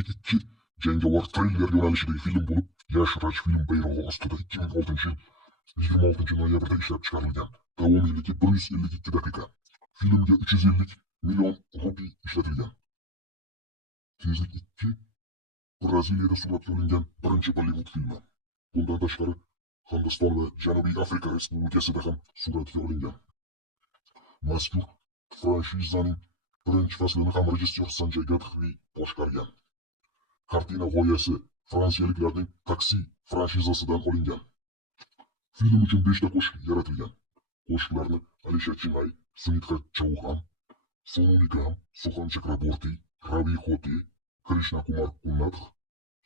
O'ttiz ikki jangovar treyler yo'nalishidagi film bo'lib, Yosh Raj film bayrog'i ostida 2006 yil 26 noyabrda ishlab chiqarilgan. Davomiyligi 152 daqiqa. Filmga 350 million rupiy ishlatilgan. Tezlik 2 Braziliyada suratga olingan birinchi Bollivud filmi. Bundan tashqari Hindiston va Janubiy Afrika Respublikasida ham suratga olingan. Mazkur franshizaning birinchi faslini ham rejissyor Sanjay Gadhvi boshqargan. Kartina g'oyasi fransiyaliklarning Taksi franshizasidan olingan. Film uchun 5 ta qo'shiq yaratilgan. Qo'shiqlarni Alisha Chinay, Sunitha Chauhan, Sonu Nigam, Sohan Chakraborty, Ravi Khote, Krishna Kumar Kunnath,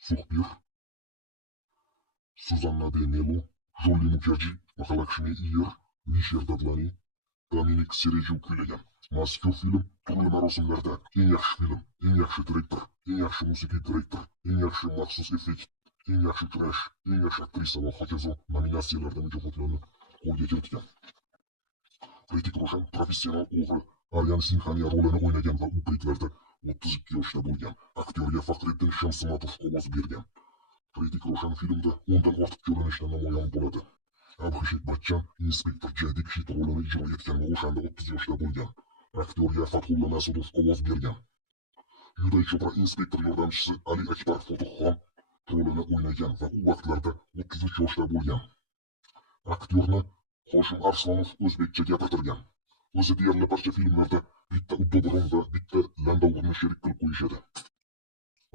Sukhbir, Suzanna de Melo, Jolly Mukherjee, Mahalakshmi Iyer, Visher Dadlani, Dominik Sereju kuylagan. Mazkur film turli marosimlarda eng yaxshi film, eng yaxshi direktor, eng yaxshi musiqiy direktor, eng yaxshi maxsus effekt, eng yaxshi kurash, eng yaxshi aktrisa va hokazo nominatsiyalarda mukofotlarni qo'lga kiritgan. Hritik Roshan professional o'g'ri Aryan Sinxaniya rolini o'ynagan va u paytlarda 32 yoshda bo'lgan. Aktyorga Faxriddin Shamsimatov ovoz bergan. Hritik Roshan filmda 10 dan ortiq ko'rinishda namoyon bo'ladi. Abhishek Bachchan inspektor Jaydik Shit rolini ijro etgan va o'shanda 30 yoshda bo'lgan. Aktyorga Fathulla Masudov ovoz bergan. Yuday Chopra inspektor yordamchisi Ali Akbar Fotoxon rolini o'ynagan va u vaqtlarda 33 yoshda bo'lgan. Aktyorni Hoshim Arslonov o'zbekcha gapirtirgan. O'zi deyarli barcha filmlarda bitta uddaburon va bitta landovni sherik qilib qo'yishadi.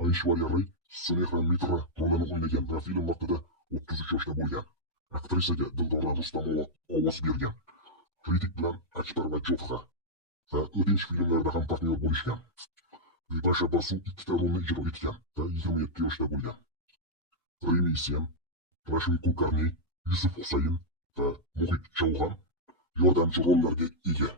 Aishwarya Ray Sunehra Mitra rolini o'ynagan va film vaqtida 33 yoshda bo'lgan. Aktrisaga Dildora Rustamova ovoz bergan. Hritik bilan Akbar va Jofra va o'tinch filmlarda ham partnyor bo'lishgan. Vipasha Basu 2 ta rolni ijro etgan va 27 yoshda bo'lgan. Remi Sen, Rashmi Kulkarni, Yusuf Husayn va Mohit Chauhan yordamchi rollarga ega.